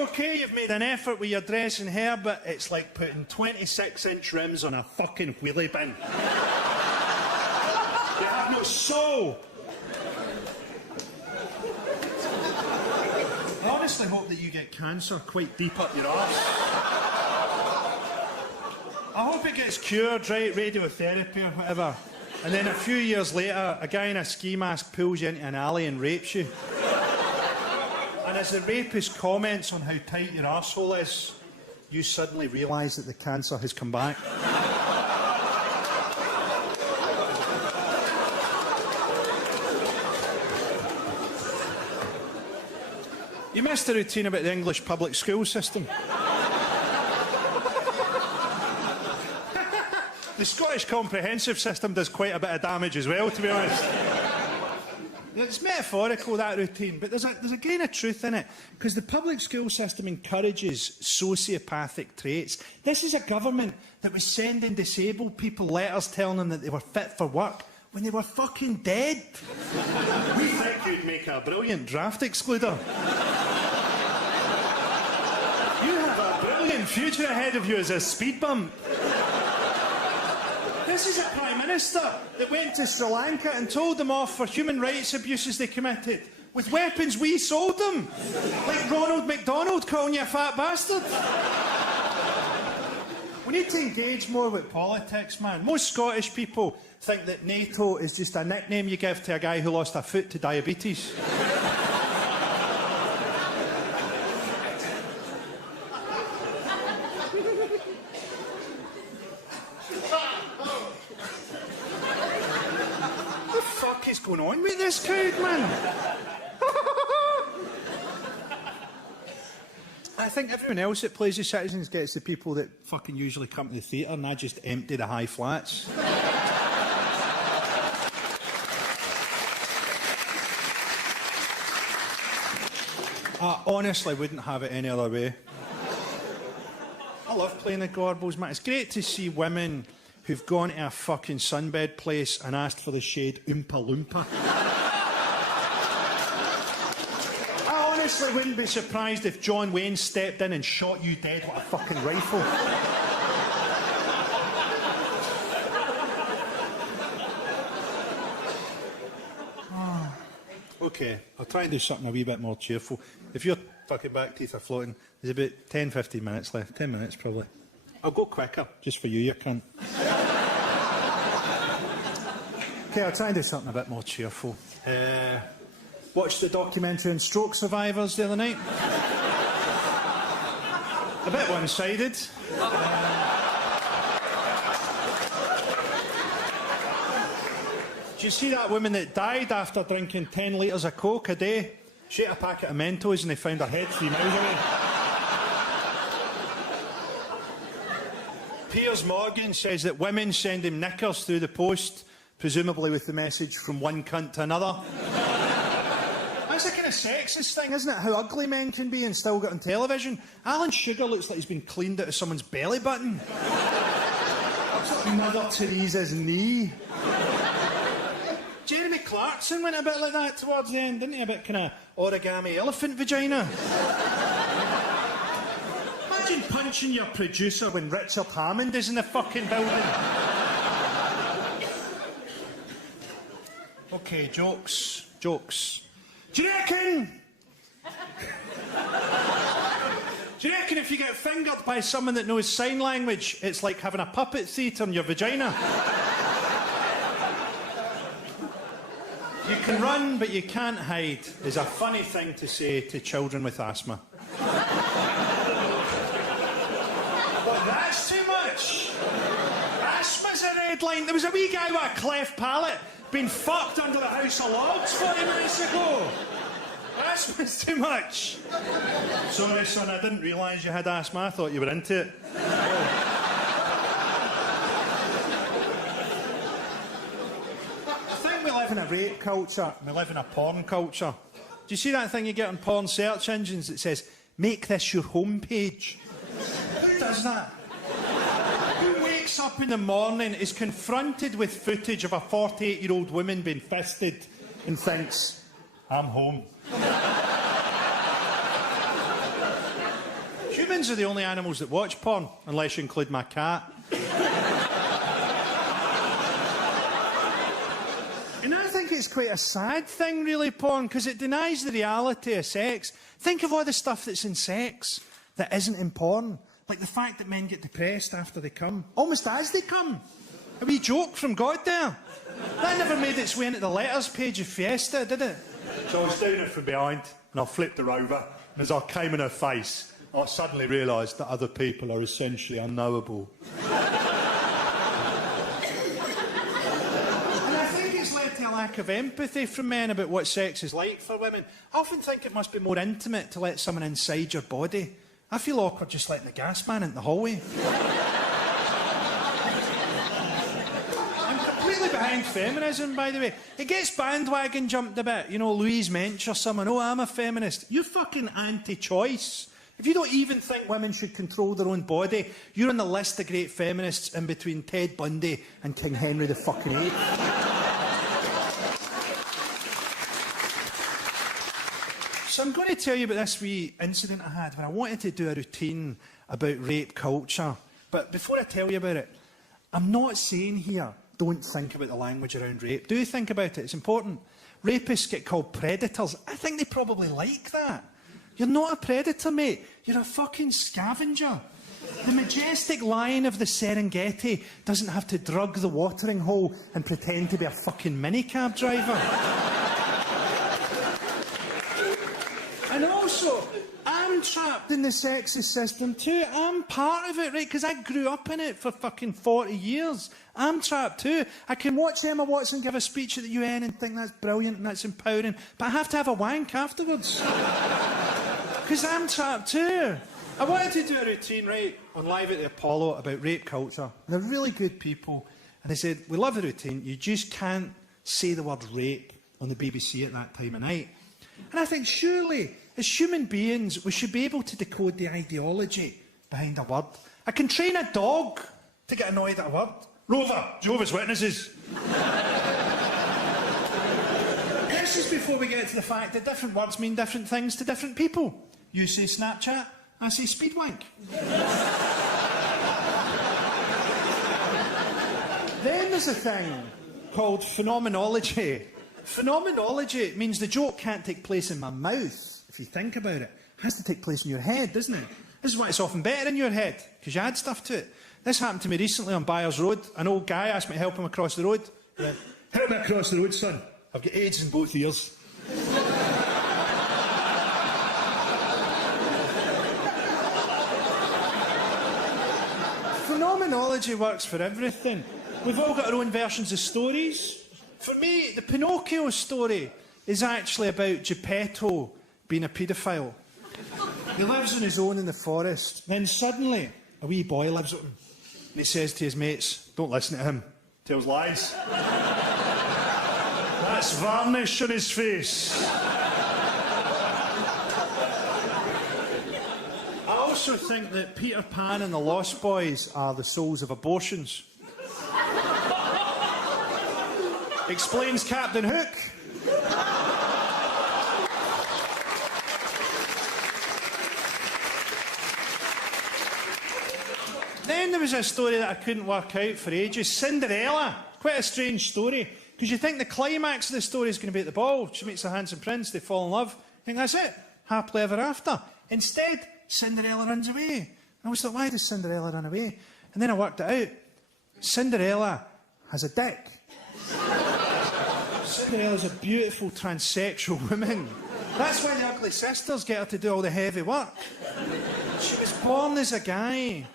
Okay, you've made an effort with your dress and hair, but it's like putting 26-inch rims on a fucking wheelie bin. You have no soul. I honestly hope that you get cancer quite deep up your arse. I hope it gets cured, right, radiotherapy or whatever. And then a few years later, a guy in a ski mask pulls you into an alley and rapes you. And as the rapist comments on how tight your arsehole is, you suddenly realise that the cancer has come back. You missed the routine about the English public school system. The Scottish comprehensive system does quite a bit of damage as well, to be honest. It's metaphorical, that routine, but there's a grain of truth in it, because the public school system encourages sociopathic traits. This is a government that was sending disabled people letters telling them that they were fit for work when they were fucking dead. We think you'd make a brilliant draft excluder. You have a brilliant future ahead of you as a speed bump. This is a Prime Minister that went to Sri Lanka and told them off for human rights abuses they committed with weapons we sold them. Like Ronald McDonald calling you a fat bastard. We need to engage more with politics, man. Most Scottish people think that NATO is just a nickname you give to a guy who lost a foot to diabetes. What the fuck is going on with this crowd, man? I think everyone else that plays the citizens gets the people that fucking usually come to the theatre, and I just empty the high flats. I honestly wouldn't have it any other way. I love playing the Gorbals, man. It's great to see women who've gone to a fucking sunbed place and asked for the shade Oompa Loompa. I honestly wouldn't be surprised if John Wayne stepped in and shot you dead with a fucking rifle. Okay, I'll try and do something a wee bit more cheerful. If your fucking back teeth are floating, there's about 10-15 minutes left. 10 minutes, probably. I'll go quicker, just for you cunt. Okay, I'll try and do something a bit more cheerful. Watched the documentary on stroke survivors the other night. A bit one-sided. Did you see that woman that died after drinking 10 litres of Coke a day? She ate a packet of Mentos and they found her head 3 miles away. Piers Morgan says that women send him knickers through the post, presumably with the message from one cunt to another. That's a kind of sexist thing, isn't it? How ugly men can be and still get on television. Alan Sugar looks like he's been cleaned out of someone's belly button. Looks like Mother Teresa's knee. Jeremy Clarkson went a bit like that towards the end, didn't he? A bit kind of origami elephant vagina. Imagine punching your producer when Richard Hammond is in the fucking building. Okay, jokes. Jokes. Do you reckon if you get fingered by someone that knows sign language, it's like having a puppet theatre in your vagina? You can run, but you can't hide, is a funny thing to say to children with asthma. But that's too much. Asthma's a red line. There was a wee guy with a cleft palate being fucked under the House of Lords 40 minutes ago. Asthma's too much. Sorry, son, I didn't realise you had asthma. I thought you were into it. We live in a rape culture, we live in a porn culture. Do you see that thing you get on porn search engines that says, make this your homepage? Who does that? Who wakes up in the morning, is confronted with footage of a 48-year-old woman being fisted and thinks, I'm home? Humans are the only animals that watch porn, unless you include my cat. And I think it's quite a sad thing, really, porn, because it denies the reality of sex. Think of all the stuff that's in sex that isn't in porn. Like the fact that men get depressed after they come, almost as they come. A wee joke from God there. That never made its way into the letters page of Fiesta, did it? So I was doing it from behind, and I flipped her over, and as I came in her face, I suddenly realised that other people are essentially unknowable. A lack of empathy from men about what sex is like for women. I often think it must be more intimate to let someone inside your body. I feel awkward just letting the gas man into the hallway. I'm completely behind feminism, by the way. It gets bandwagon jumped a bit. You know, Louise Mensch or someone, oh, I'm a feminist. You're fucking anti-choice. If you don't even think women should control their own body, you're on the list of great feminists in between Ted Bundy and King Henry the fucking VIII. So I'm going to tell you about this wee incident I had when I wanted to do a routine about rape culture. But before I tell you about it, I'm not saying here, don't think about the language around rape. Do think about it, it's important. Rapists get called predators. I think they probably like that. You're not a predator, mate. You're a fucking scavenger. The majestic lion of the Serengeti doesn't have to drug the watering hole and pretend to be a fucking minicab driver. And also, I'm I'm trapped in the sexist system too. I'm part of it, right? Because I grew up in it for fucking 40 years. I'm trapped too. I can watch Emma Watson give a speech at the UN and think that's brilliant and that's empowering, but I have to have a wank afterwards. Because I'm trapped too. I wanted to do a routine, right, on Live at the Apollo about rape culture. They're really good people. And they said, we love the routine, you just can't say the word rape on the BBC at that time of night. And I think, surely, as human beings, we should be able to decode the ideology behind a word. I can train a dog to get annoyed at a word. Rover, Jehovah's Witnesses. This is before we get to the fact that different words mean different things to different people. You say Snapchat, I say speedwank. Then there's a thing called phenomenology. Phenomenology means the joke can't take place in my mouth, if you think about it. It has to take place in your head, doesn't it? This is why it's often better in your head, because you add stuff to it. This happened to me recently on Byers Road. An old guy asked me to help him across the road. He went, help me across the road, son. I've got AIDS in both ears. Phenomenology works for everything. We've all got our own versions of stories. For me, the Pinocchio story is actually about Geppetto being a paedophile. He lives on his own in the forest. Then suddenly, a wee boy lives with him. And he says to his mates, don't listen to him. Tells lies. That's varnish on his face. I also think that Peter Pan and the Lost Boys are the souls of abortions. Explains Captain Hook. Then there was a story that I couldn't work out for ages. Cinderella. Quite a strange story. Because you think the climax of the story is going to be at the ball. She meets the handsome prince, they fall in love. You think that's it. Happily ever after. Instead, Cinderella runs away. And I was like, why does Cinderella run away? And then I worked it out. Cinderella has a dick. Cinderella's a beautiful transsexual woman. That's why the ugly sisters get her to do all the heavy work. She was born as a guy,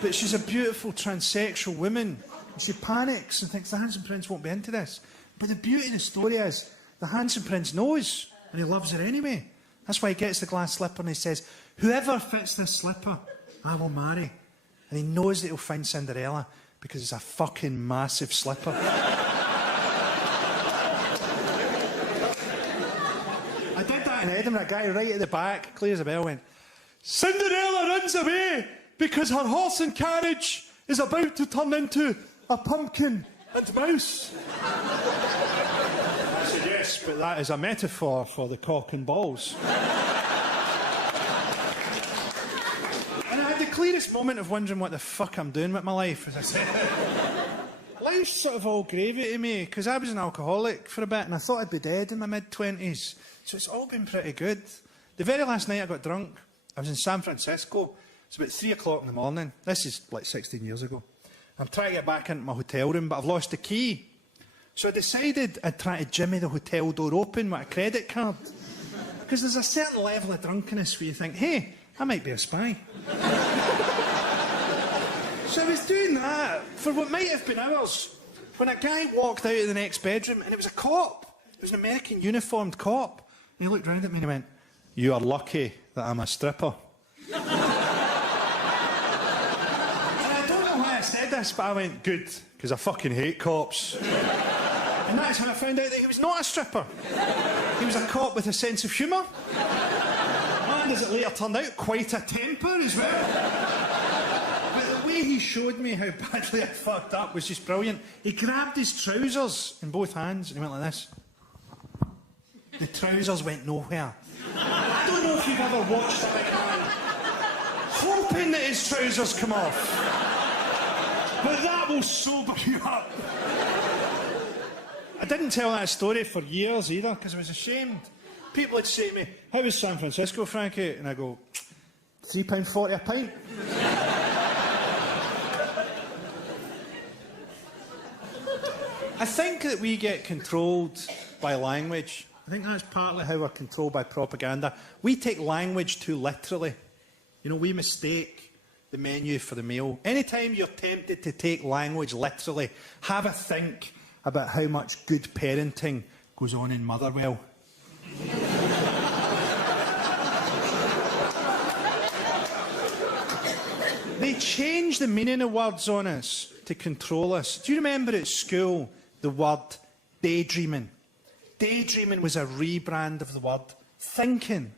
but she's a beautiful transsexual woman. And she panics and thinks the handsome prince won't be into this. But the beauty of the story is, the handsome prince knows, and he loves her anyway. That's why he gets the glass slipper and he says, whoever fits this slipper, I will marry. And he knows that he'll find Cinderella because it's a fucking massive slipper. I did that in Edinburgh. A guy right at the back, clear as a bell, went, Cinderella runs away because her horse and carriage is about to turn into a pumpkin and mouse. I said, yes, but that is a metaphor for the cock and balls. And I had the clearest moment of wondering what the fuck I'm doing with my life, as I said. Life's sort of all gravy to me, because I was an alcoholic for a bit, and I thought I'd be dead in my mid-20s. So it's all been pretty good. The very last night I got drunk, I was in San Francisco. It's about 3 o'clock in the morning. This is like 16 years ago. I'm trying to get back into my hotel room, but I've lost the key. So I decided I'd try to jimmy the hotel door open with a credit card. Because there's a certain level of drunkenness where you think, hey, I might be a spy. So I was doing that for what might have been hours, when a guy walked out of the next bedroom, and it was a cop. It was an American uniformed cop. And he looked round at me and he went, you are lucky that I'm a stripper. And I don't know why I said this, but I went, good, because I fucking hate cops. And that's how I found out that he was not a stripper. He was a cop with a sense of humour. And as it later turned out, quite a temper as well. But the way he showed me how badly I fucked up was just brilliant. He grabbed his trousers in both hands and he went like this. The trousers went nowhere. I don't know if you've ever watched a big man hoping that his trousers come off. But that will sober you up. I didn't tell that story for years either, because I was ashamed. People would say to me, how was San Francisco, Frankie? And I go, £3.40 a pint. I think that we get controlled by language. I think that's partly how we're controlled by propaganda. We take language too literally. You know, we mistake the menu for the meal. Anytime you're tempted to take language literally, have a think about how much good parenting goes on in Motherwell. They change the meaning of words on us to control us. Do you remember at school the word daydreaming? Daydreaming was a rebrand of the word thinking.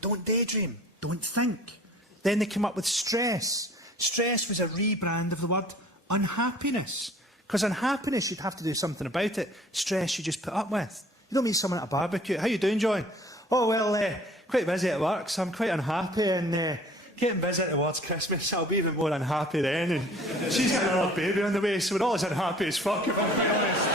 Don't daydream, don't think. Then they came up with stress. Stress was a rebrand of the word unhappiness. Because unhappiness, you'd have to do something about it. Stress, you just put up with. You don't meet someone at a barbecue. How you doing, John? Oh, well, quite busy at work, so I'm quite unhappy, and getting busy towards Christmas, I'll be even more unhappy then. And she's got another baby on the way, so we're all as unhappy as fuck, if I'm quite honest.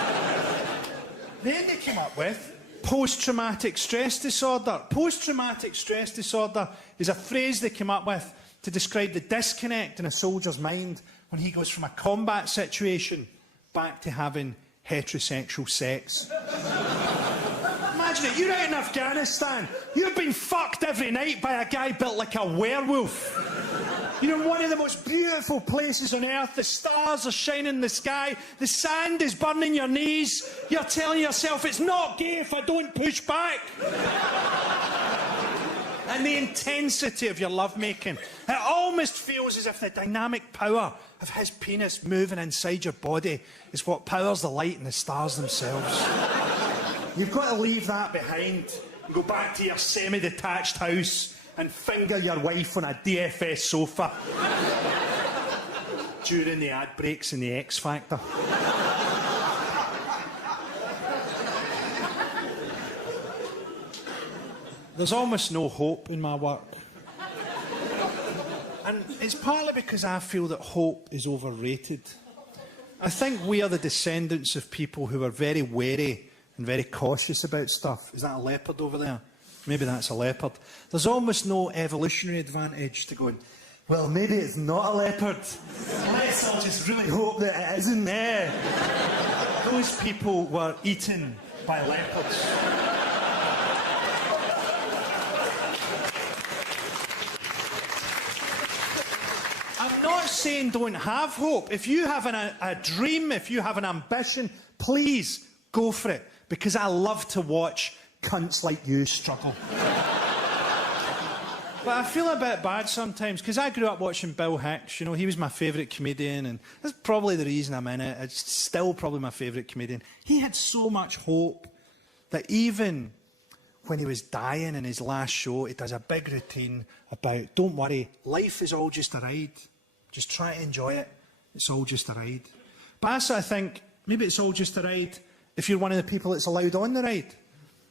Then they came up with post-traumatic stress disorder. Post-traumatic stress disorder is a phrase they came up with to describe the disconnect in a soldier's mind when he goes from a combat situation back to having heterosexual sex. Imagine it, you're out in Afghanistan, you've been fucked every night by a guy built like a werewolf. You're in one of the most beautiful places on earth, the stars are shining in the sky, the sand is burning your knees, you're telling yourself it's not gay if I don't push back. And the intensity of your lovemaking, it almost feels as if the dynamic power of his penis moving inside your body is what powers the light and the stars themselves. You've got to leave that behind and go back to your semi-detached house and finger your wife on a DFS sofa during the ad breaks in the X Factor. There's almost no hope in my work. And it's partly because I feel that hope is overrated. I think we are the descendants of people who are very wary and very cautious about stuff. Is that a leopard over there? Maybe that's a leopard. There's almost no evolutionary advantage to going, well, maybe it's not a leopard. Let's all just really hope that it isn't there. Those people were eaten by leopards. I'm not saying don't have hope. If you have a dream, if you have an ambition, please go for it. Because I love to watch cunts like you struggle. But I feel a bit bad sometimes, because I grew up watching Bill Hicks. You know, he was my favourite comedian, and that's probably the reason I'm in it. It's still probably my favourite comedian. He had so much hope that even when he was dying in his last show, he does a big routine about, don't worry, life is all just a ride. Just try to enjoy it. It's all just a ride. But I sort of think, maybe it's all just a ride if you're one of the people that's allowed on the ride.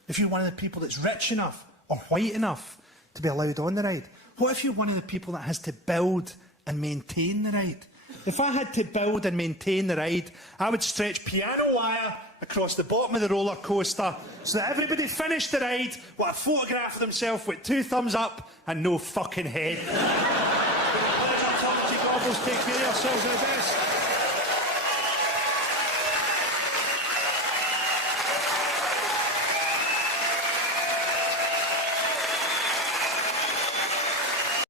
If you're one of the people that's rich enough or white enough to be allowed on the ride. What if you're one of the people that has to build and maintain the ride? If I had to build and maintain the ride, I would stretch piano wire across the bottom of the roller coaster so that everybody finished the ride with a photograph of themselves with 2 thumbs up and no fucking head. Pleasure talking to you, Gobbles. Take care of yourselves at the best.